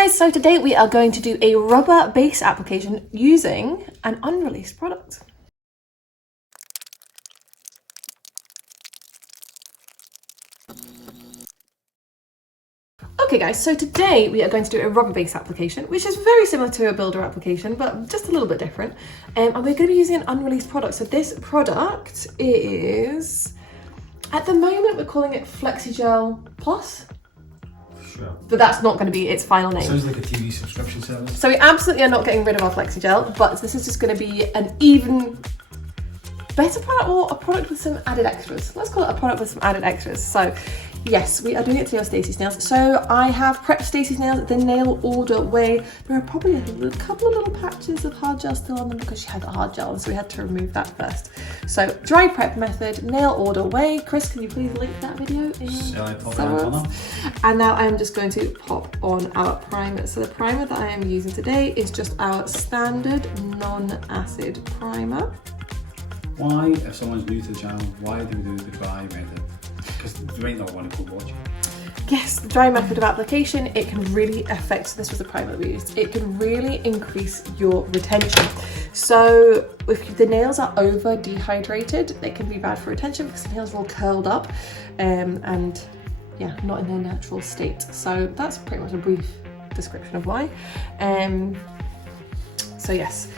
guys, so today we are going to do a rubber base application using an unreleased product. Okay guys, so today we are going to do a rubber base application, which is very similar to a builder application, but just a little bit different. And we're going to be using an unreleased product. So this product is, at the moment, we're calling it Flexi Gel Plus. Sure. But that's not going to be its final name. Sounds like a TV subscription service. So we absolutely are not getting rid of our Flexi Gel, but this is just going to be an even better product, or a product with some added extras. Let's call it a product with some added extras. So yes, we are doing it to Stacey's nails. So I have prepped Stacey's nails the nail order way. There are probably a couple of little patches of hard gel still on them because she had a hard gel, so we had to remove that first. So dry prep method, nail order way. Chris, can you please link that video in somewhere? And now I am just going to pop on our primer. So the primer that I am using today is just our standard non-acid primer. Why, if someone's new to the channel, why do we do the dry method? Because they might not want to go watch. Yes, the dry method of application, it can really affect, so this was the primer we used, it can really increase your retention. So if the nails are over dehydrated, it can be bad for retention because the nails are all curled up and yeah, not in their natural state. So that's pretty much a brief description of why. So yes,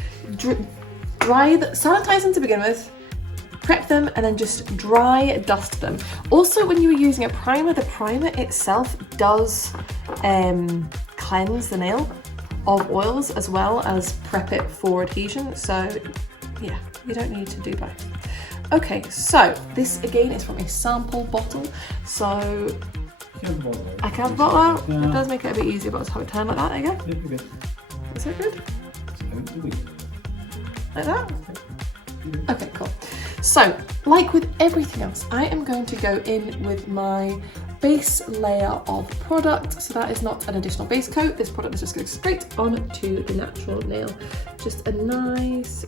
sanitize them to begin with, prep them, and then just dry dust them. Also, when you're using a primer, the primer itself does cleanse the nail of oils as well as prep it for adhesion. So yeah, you don't need to do both. Okay, so this again is from a sample bottle. So I can have the bottle out. Yeah. It does make it a bit easier, but let's have it turn like that. There you go. Yeah, good. Is that good? Like that? Okay, cool. So, like with everything else, I am going to go in with my base layer of product. So that is not an additional base coat. This product is just going straight onto the natural nail. Just a nice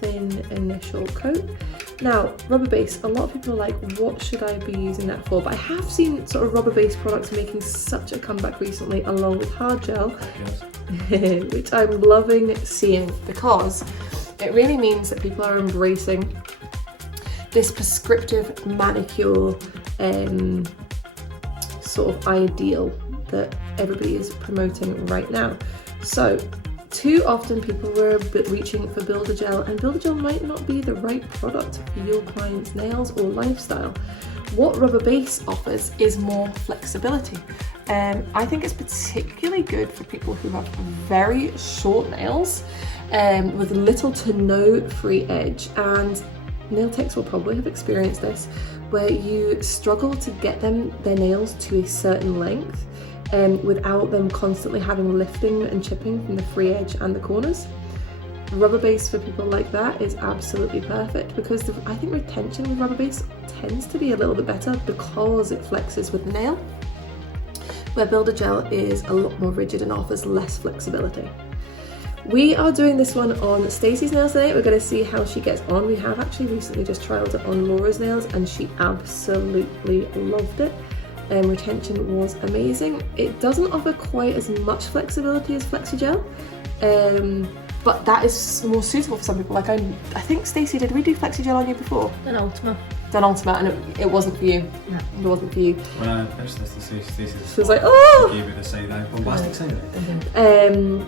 thin initial coat. Now, rubber base, a lot of people are like, what should I be using that for? But I have seen sort of rubber base products making such a comeback recently along with hard gel, yes. Which I'm loving seeing because it really means that people are embracing this prescriptive manicure sort of ideal that everybody is promoting right now. So too often people were reaching for builder gel, and builder gel might not be the right product for your client's nails or lifestyle. What rubber base offers is more flexibility. I think it's particularly good for people who have very short nails with little to no free edge, and nail techs will probably have experienced this, where you struggle to get their nails to a certain length without them constantly having lifting and chipping from the free edge and the corners. Rubber base for people like that is absolutely perfect because I think retention with rubber base tends to be a little bit better because it flexes with the nail, where builder gel is a lot more rigid and offers less flexibility. We are doing this one on Stacey's nails today. We're going to see how she gets on. We have actually recently just trialed it on Laura's nails and she absolutely loved it. Retention was amazing. It doesn't offer quite as much flexibility as Flexi Gel, but that is more suitable for some people. Like I think Stacey, did we do Flexi Gel on you before? Done Ultima. Done Ultima, and it wasn't for you. No. It wasn't for you. When I pitched this to Stacey, she was like, oh! She gave it a side eye, bombastic side eye.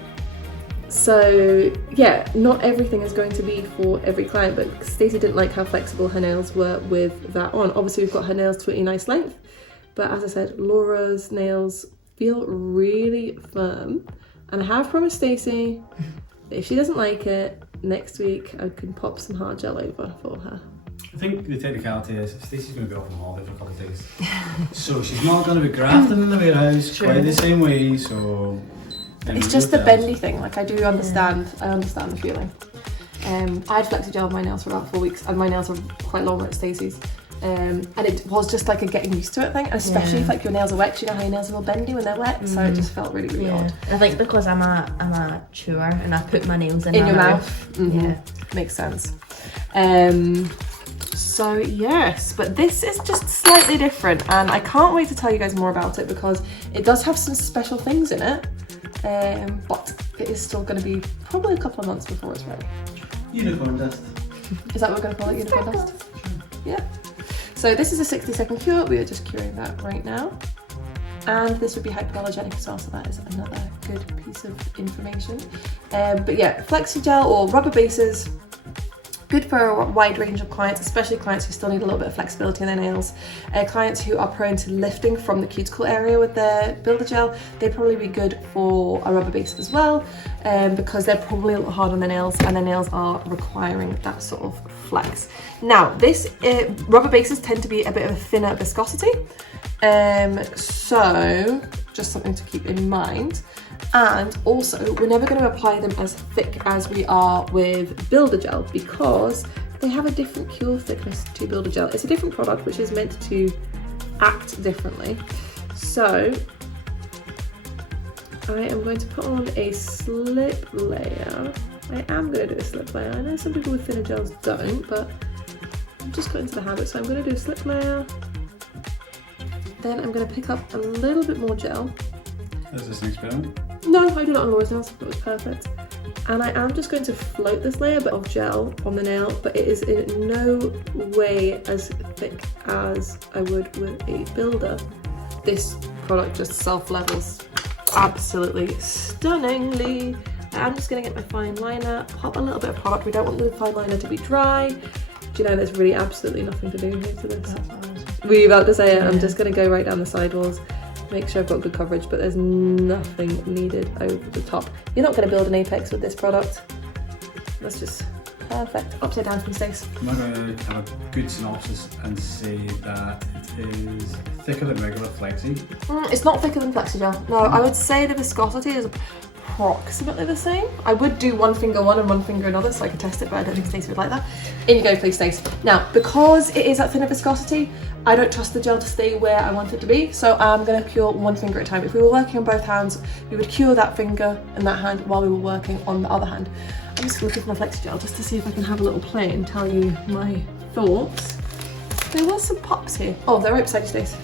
So yeah, not everything is going to be for every client, but Stacey didn't like how flexible her nails were with that on. Obviously we've got her nails to a nice length, but as I said, Laura's nails feel really firm, and I have promised Stacey that if she doesn't like it, next week I can pop some hard gel over for her. I think the technicality is Stacey's going to be off on holiday for a couple of days, so she's not going to be grafting in the warehouse quite the same way, so it's just the bendy thing. Like I do understand, I understand the feeling. I had Flexi Gel on my nails for about 4 weeks, and my nails are quite long at Stacey's. And it was just like a getting used to it thing, and especially if like your nails are wet, 'cause you know how your nails are all bendy when they're wet, so it just felt really, really odd. I think because I'm a chewer and I put my nails in your mouth. Yeah, makes sense. So yes, but this is just slightly different, and I can't wait to tell you guys more about it because it does have some special things in it. but it is still going to be probably a couple of months before it's ready. Unicorn dust. Is that what we're going to call it? Unicorn dust? Yeah. So this is a 60-second cure. We are just curing that right now. And this would be hypoallergenic as well, so that is another good piece of information. But yeah, Flexi Gel or rubber bases, good for a wide range of clients, especially clients who still need a little bit of flexibility in their nails. Clients who are prone to lifting from the cuticle area with their Builder Gel, they'd probably be good for a rubber base as well, because they're probably a little hard on their nails and their nails are requiring that sort of flex. Now, this rubber bases tend to be a bit of a thinner viscosity, so just something to keep in mind. And also, we're never going to apply them as thick as we are with Builder Gel because they have a different cure thickness to Builder Gel. It's a different product which is meant to act differently. So I am going to put on a slip layer. I am going to do a slip layer. I know some people with thinner gels don't, but I'm just got into the habit. So I'm going to do a slip layer. Then I'm going to pick up a little bit more gel. Is this an experiment? No, I did it on Laura's nails, it was perfect. And I am just going to float this layer of gel on the nail, but it is in no way as thick as I would with a builder. This product just self-levels absolutely stunningly. I'm just gonna get my fine liner, pop a little bit of product. We don't want the fine liner to be dry. Do you know there's really absolutely nothing to do here to this? Were you about to say it? I'm just gonna go right down the sidewalls. Make sure I've got good coverage, but there's nothing needed over the top. You're not going to build an apex with this product. That's just perfect. Upside down from Stace. I'm not going to have a good synopsis and say that it is thicker than regular Flexi. It's not thicker than Flexi Gel. No, I would say the viscosity is approximately the same. I would do one finger one and one finger another so I could test it, but I don't think Stacey would like that. In you go, please, Stace. Now, because it is that thinner viscosity, I don't trust the gel to stay where I want it to be, so I'm going to cure one finger at a time. If we were working on both hands, we would cure that finger and that hand while we were working on the other hand. I'm just going to look at my Flexi Gel just to see if I can have a little play and tell you my thoughts. There was some pops here. Oh, they're right beside you, Stace.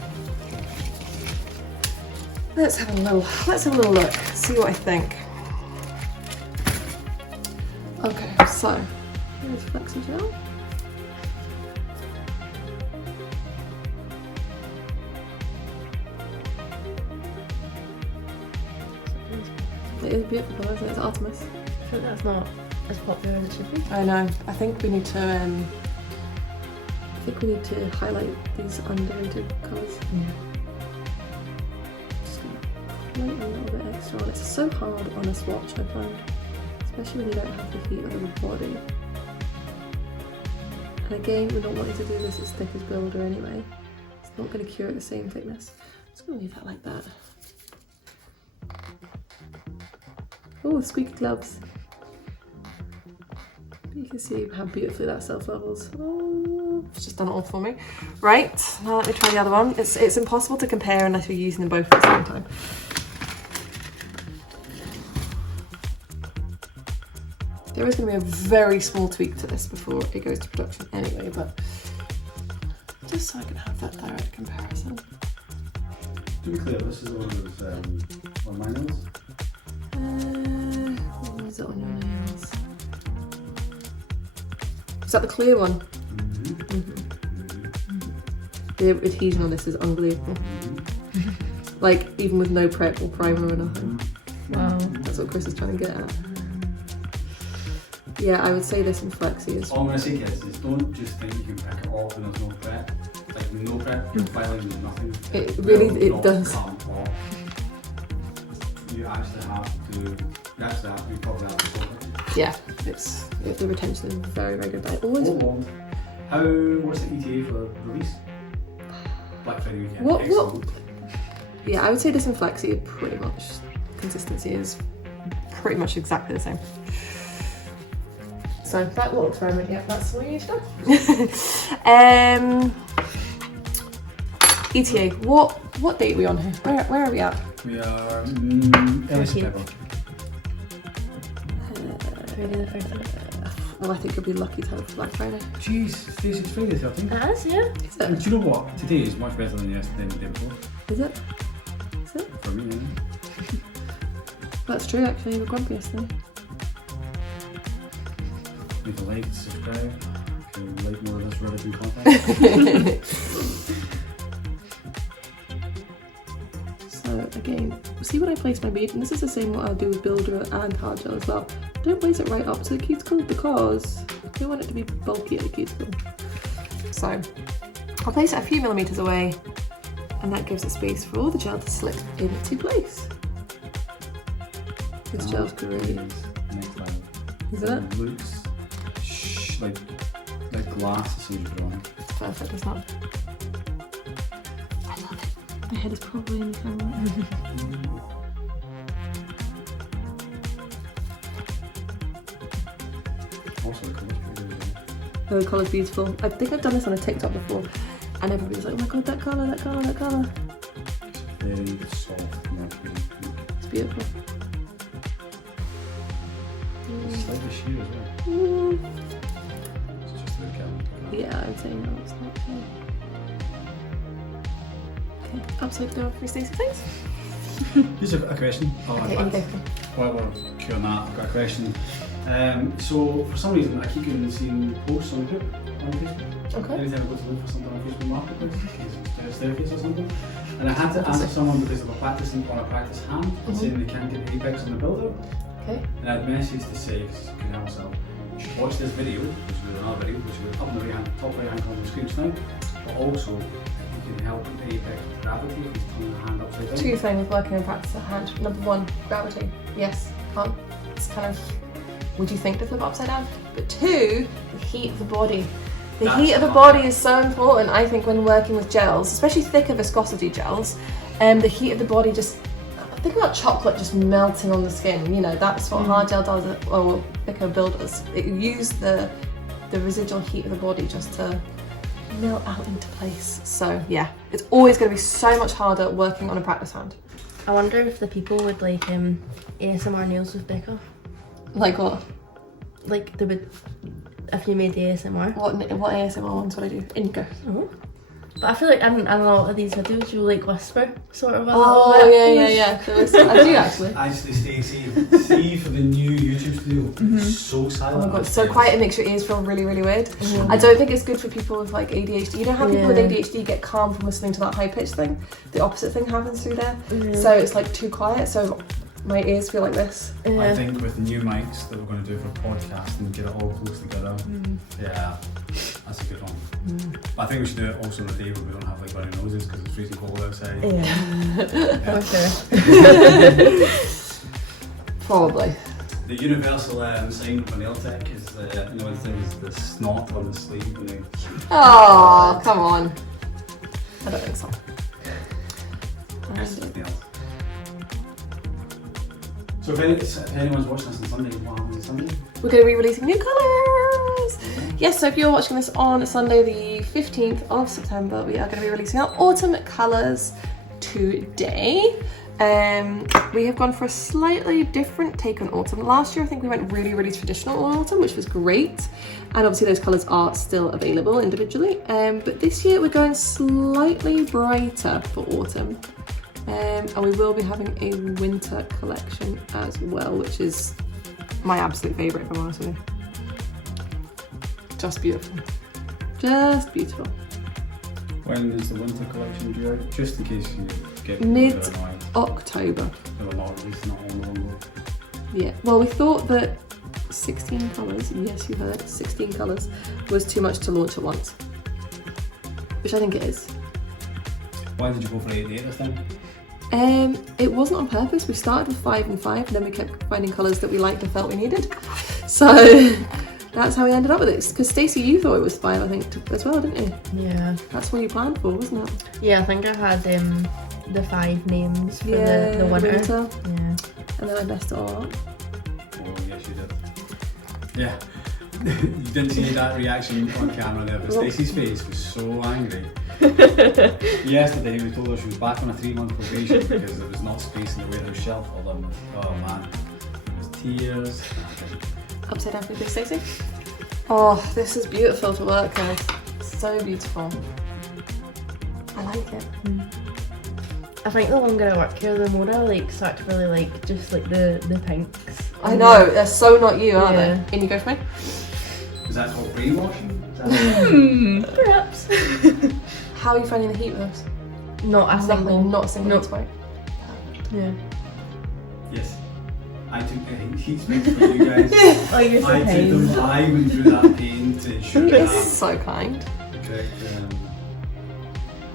Let's have a little look, see what I think. Okay, so here's Flexi Gel. It is beautiful, isn't it? It's Artemis. I think that's not as popular as it should be. I know. I think we need to. Highlight these underrated colours. Yeah. Just gonna light a little bit extra on. It's so hard on a swatch, I find, especially when you don't have the heat of the body. And again, we're not wanting to do this as thick as Builder anyway. It's not going to cure at the same thickness. I'm just going to leave that like that. Oh, squeaky gloves. You can see how beautifully that self-levels. Oh, it's just done it all for me. Right, now let me try the other one. It's impossible to compare unless you're using them both at the same time. There is going to be a very small tweak to this before it goes to production anyway, but just so I can have that direct comparison. To be clear, this is one of those on my nails. What is it on your nails? Is that the clear one? The adhesion on this is unbelievable. Like, even with no prep or primer or nothing. Wow. That's what Chris is trying to get at. Yeah, I would say this in Flexi is. All I'm going to say, kids, is don't just think you can pick it off when there's no prep. Like, no prep, you're filing with nothing. It really, will it not does. come off. You actually have to, you probably have to solve it. Yeah, the retention is very, very good. But I always. What's the ETA for release? Black Friday weekend. What? Yeah, I would say this and Flexi are pretty much, consistency is pretty much exactly the same. So that little experiment, yeah, that's what you need to do. ETA, what date are we on here? Where are we at? We are early September. Well, I think you'll be lucky to have Black Friday. Jeez, today's Friday the 13th. It is, yeah. Is And it? do you know what? Today is much better than yesterday and the day before. Is it? Is it? For me, That's true, actually. You were grumpy yesterday. Leave a like, subscribe. If you like more of this relevant content. So again, see when I place my bead, and this is the same what I'll do with builder and hard gel as well. Don't place it right up to the cuticle because I don't want it to be bulky at the cuticle. So I'll place it a few millimeters away, and that gives it space for all the gel to slip into place. This gel's great. Next level. Isn't it? It looks like glass as soon as you put it on. Perfect, it's not. I love it. My head is probably in the camera. Also, the colour's pretty good. Oh, the colour's beautiful. I think I've done this on a TikTok before, and everybody's like, oh my god, that colour, that colour, that colour. It's very soft and pink. It's beautiful. It's slightly sheer as well. Mm. It's just the camera. Yeah, I'd say no, it's not okay. Okay, upside down for Stacey, please. Here's a question. Oh, Okay, in fact, while we're queuing that, I've got a question. So, for some reason, I keep getting seeing posts on Facebook. Okay. Anytime I go to look for something on Facebook Marketplace, in case it's a staircase or something. And I had to answer someone because of a practice on a practice hand, saying they can't get the apex on the builder. Okay. And I'd messaged to say, because you can help yourself, you should watch this video, which is another video, which is up in the top right hand corner of the screen just now. But also, you can help with the apex with gravity if you turn your hand upside down. Two things working in practice at hand. Number one, gravity. Yes, can't. It's kind of, would you think to flip upside down? But two, the heat of the body. The heat of the body is so important, I think, when working with gels, especially thicker viscosity gels. The heat of the body just, think about chocolate just melting on the skin. You know, that's what hard gel does, or Bekka builders. It use the residual heat of the body just to melt out into place. So yeah, it's always going to be so much harder working on a practice hand. I wonder if the people would like ASMR nails with Bekka. Like what? Like they would, if you made the ASMR. What ASMR ones would I do? Indigo. Oh. But I feel like in a lot of these videos you like whisper sort of a little Oh bit. yeah. I do actually. Actually, Stacey, see for the new YouTube studio, it's so silent. Oh my god, it's so quiet, it makes your ears feel really, really weird. I don't think it's good for people with like ADHD. You know how people with ADHD get calm from listening to that high pitched thing? The opposite thing happens through there. So it's like too quiet, so my ears feel like this. I think with new mics that we're going to do for podcast and get it all close together, yeah, that's a good one. But I think we should do it also on the day where we don't have like runny noses because it's freezing cold outside. Yeah. For sure. Probably. The universal sign for nail tech is the snot on the sleeve and then. Oh, come on. I don't think so. Yes, it's nails. So if anyone's watching this on Sunday, what happens on Sunday? We're going to be releasing new colours! Yes, so if you're watching this on Sunday the 15th of September, we are going to be releasing our autumn colours today. We have gone for a slightly different take on autumn. Last year I think we went really, really traditional on autumn, which was great. And obviously those colours are still available individually. But this year we're going slightly brighter for autumn. And we will be having a winter collection as well, which is my absolute favourite, if I'm honest with you. Just beautiful. Just beautiful. When is the winter collection due out? Just in case you get mid-October. They were not released not long ago. Yeah, well we thought that 16 colours, yes you heard, 16 colours, was too much to launch at once. Which I think it is. Why did you go for 8 and 8 this time? It wasn't on purpose. We started with 5 and 5 and then we kept finding colours that we liked and felt we needed. So that's how we ended up with it. Because Stacey, you thought it was 5 I think as well, didn't you? Yeah. That's what you planned for, wasn't it? Yeah, I think I had the 5 names for the winter. Yeah. And then I messed it all up. Oh yes you did. Yeah. You didn't see that reaction on camera there, but Stacey's face was so angry. Yesterday we told her she was back on a 3-month probation because there was not space in the warehouse shelf for them. Oh man, it was tears. Upside down for you, Stacey. Oh, this is beautiful to work with. So beautiful. I like it. I think the longer I work here, the more I like start to really like just like the pinks. I know, they're so not you, aren't Yeah. they? In you go for me. Is that called brainwashing? Is that Perhaps. How are you finding the heat with us? Not a single. Not a single No. heat spike. Yeah. Yes. I took a heat spikes for you guys. Oh, you're so I took kind. them. I went through that pain to ensure He that is I have so kind. the correct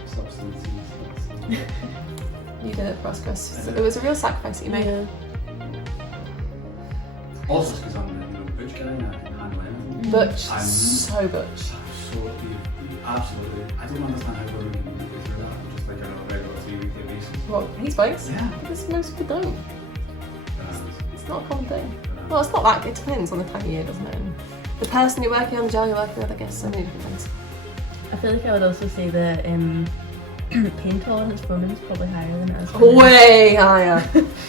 substances. You did it for us, Chris. It was a real sacrifice that you made. Yeah. Also, because I'm butch guy and I can handle anything. Butch, I'm so butch. So absolutely. I don't understand how women can go through that just like on a regular 3-weekly basis. What, heat spikes? Yeah. Because most people don't. Um, It's not a common thing. Well, it's not that. It depends on the time of year, doesn't it? And the person you're working on, the gel you're working with, I guess, so many different things. I feel like I would also say the pain tolerance for women is probably higher than it is for men. Way higher.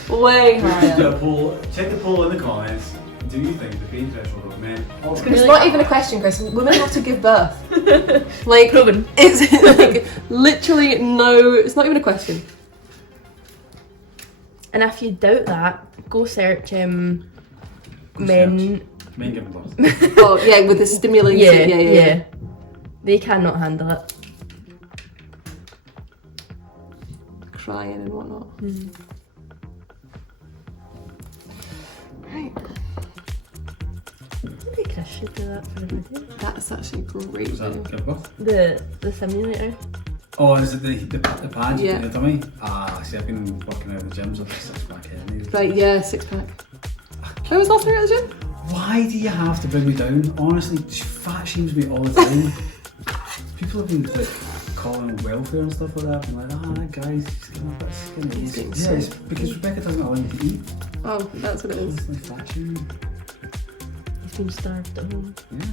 Way Do higher. a poll. Check the poll in the comments. Do you think the pain threshold of men? It's Really not even a question, Chris. Women have to give birth. Like, Proven. it's like literally no. It's not even a question. And if you doubt that, go search men. Men giving birth. Oh yeah, with the stimulating. Yeah. They cannot handle it. Crying and whatnot. Mm. Right. Maybe Chris should do that for a video. That's actually great. Was that video. give birth? The simulator. Oh, is it the pad Yeah. in your tummy? Ah, see, I've been working out in the gym, so I've got 6-pack head. Right, yeah, 6-pack. When was the last time you were at the gym? Why do you have to bring me down? Honestly, fat shames me all the time. People have been like calling welfare and stuff like that, and like, that guy's just getting a bit skinny. He's getting Yeah, so it's because Rebecca doesn't allow you to eat. Oh, that's what it is. It's like fat shaming. He's been starved at home. Yeah.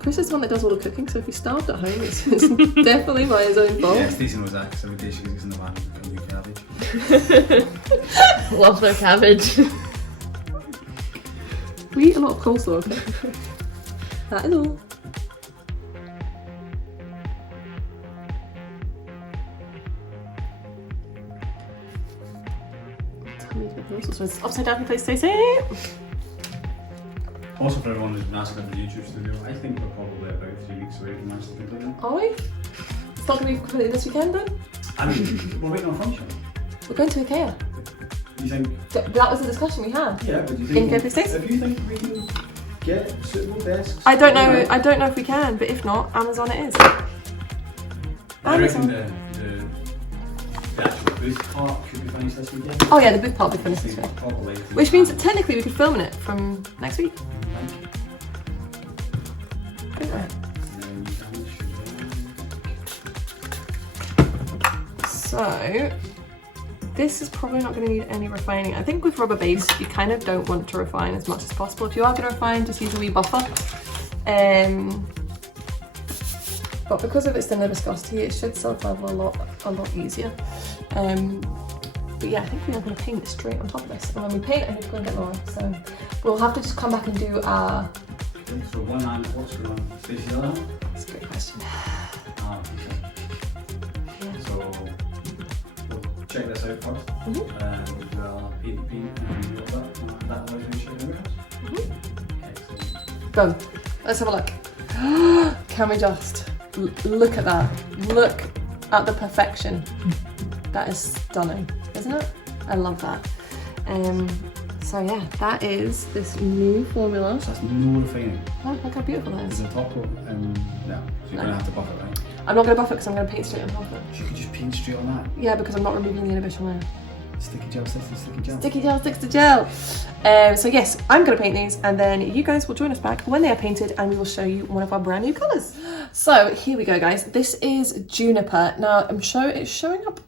Chris is the one that does all the cooking, so if he's starved at home, it's definitely by his own fault. Yeah, Stacey knows that because every day she gets in the van and new cabbage. Love their cabbage. We eat a lot of coleslaw, okay? That is all. Tell me to put the so upside down, please, Stacey. Also, for everyone who's been asking about the YouTube studio, I think we're probably about 3 weeks away from actually completing it. Are we? It's not going to be completed this weekend then? I mean, we're waiting on furniture. We're going to IKEA. You think? That was the discussion we had. Yeah, but do you In think? Cape States? If you think we can get suitable desks? I don't know if we can, but if not, Amazon it is. I reckon Amazon. the actual booth part could be finished this weekend. Oh yeah, the booth part will be finished this week. Probably. Which means that technically we could film it from next week. Couldn't we? So, this is probably not going to need any refining. I think with rubber base, you kind of don't want to refine as much as possible. If you are going to refine, just use a wee buffer. But because of its thinner viscosity, it should self-level a lot easier. But yeah, I think we are going to paint it straight on top of this. And when we paint, I need to go and get Laura. So we'll have to just come back and do our... So one hand, what's going on? Stacey, the other hand? That's a great question. Ah, okay. So we'll check this out first. Mm-hmm. We'll paint and a little bit. That allows me to show the house. Mm-hmm. Excellent. Go. Let's have a look. Can we just look at that? Look at the perfection. That is stunning, isn't it? I love that. So yeah, that is this new formula. So that's no refining. Oh, look how beautiful that There's is. a top coat and yeah, so you're going to have to buff it, right? I'm not going to buff it because I'm going to paint straight on top of it. You could just paint straight on that. Yeah, because I'm not removing the inhibition layer. Sticky gel sticks to sticky gel. Sticky gel sticks to gel. So yes, I'm going to paint these and then you guys will join us back when they are painted and we will show you one of our brand new colours. So here we go guys, this is Juniper. Now it's showing up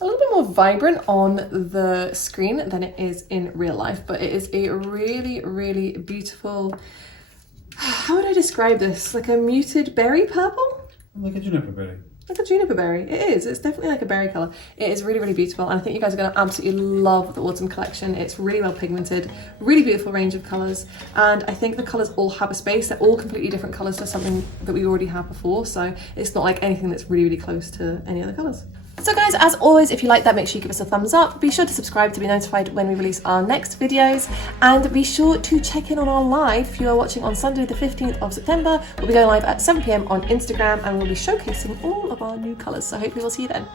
a little bit more vibrant on the screen than it is in real life, but it is a really, really beautiful, how would I describe this? Like a muted berry purple? Like a juniper berry. Like a juniper berry. It is. It's definitely like a berry colour. It is really, really beautiful. And I think you guys are going to absolutely love the autumn collection. It's really well pigmented, really beautiful range of colours. And I think the colours all have a space. They're all completely different colours to something that we already have before. So it's not like anything that's really, really close to any other colours. So guys, as always, if you like that, make sure you give us a thumbs up. Be sure to subscribe to be notified when we release our next videos. And be sure to check in on our live. If you are watching on Sunday the 15th of September, we'll be going live at 7 PM on Instagram and we'll be showcasing all of our new colours. So hopefully we'll see you then.